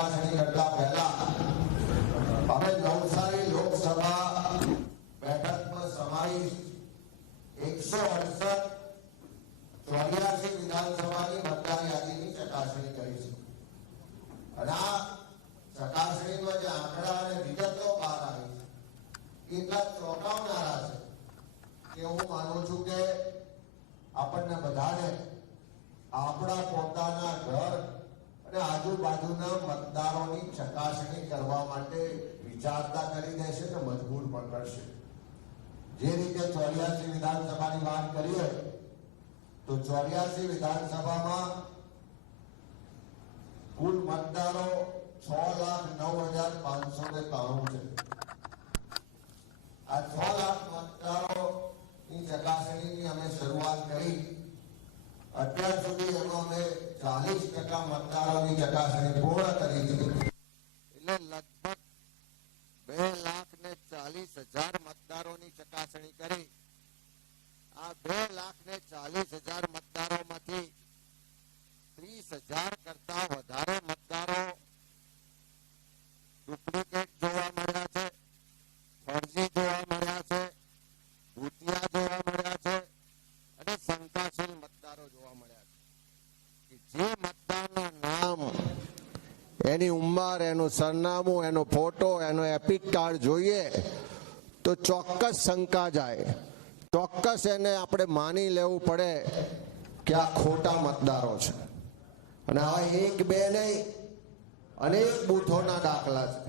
ચકાસણી કરતા પહેલા અમે નવસારી લોકસભા બેઠકમાં સમાવી એકસો અડસઠ ચોર્યાસી વિધાનસભાની મતદાર યાદીની ચકાસણી કરી છે અને આ ચકાસણીમાં જે આંકડા અને વિગતો બહાર આવી છે એટલા ચોંકાવનારા છે કે હું માનું છું કે આપણને બધાને આપણા અને આજુબાજુના મતદારોની ચકાસણી કરવા માટે વિચારતા કરી દેશે ને મજબૂર પણ કરશે. જે રીતે ચોર્યાસી વિધાનસભાની વાત કરીએ તો ચોર્યાસી વિધાનસભામાં કુલ મતદારો છ લાખ નવ હજાર પાંચસો ને ત્રાણું છે. આ છ લાખ મતદારો ની ચકાસણીની અમે શરૂઆત કરી. અત્યાર સુધી એમાં અમે ચાલીસ ટકા મતદારોની ચકાસણી પૂર્ણ કરી દીધી. એટલે લગભગ બે લાખ ને ચાલીસ હજાર મતદારોની ચકાસણી કરી. આ બે લાખ ને ચાલીસ હજાર મતદારોમાંથી ત્રીસ હજાર એની ઉંમર, એનું સરનામું, એનો ફોટો, એનો એપિક કાર્ડ જોઈએ તો ચોક્કસ શંકા જાય. ચોક્કસ એને આપણે માની લેવું પડે કે આ ખોટા મતદારો છે. અને આ એક બે નહીં, અનેક બૂથોના દાખલા છે.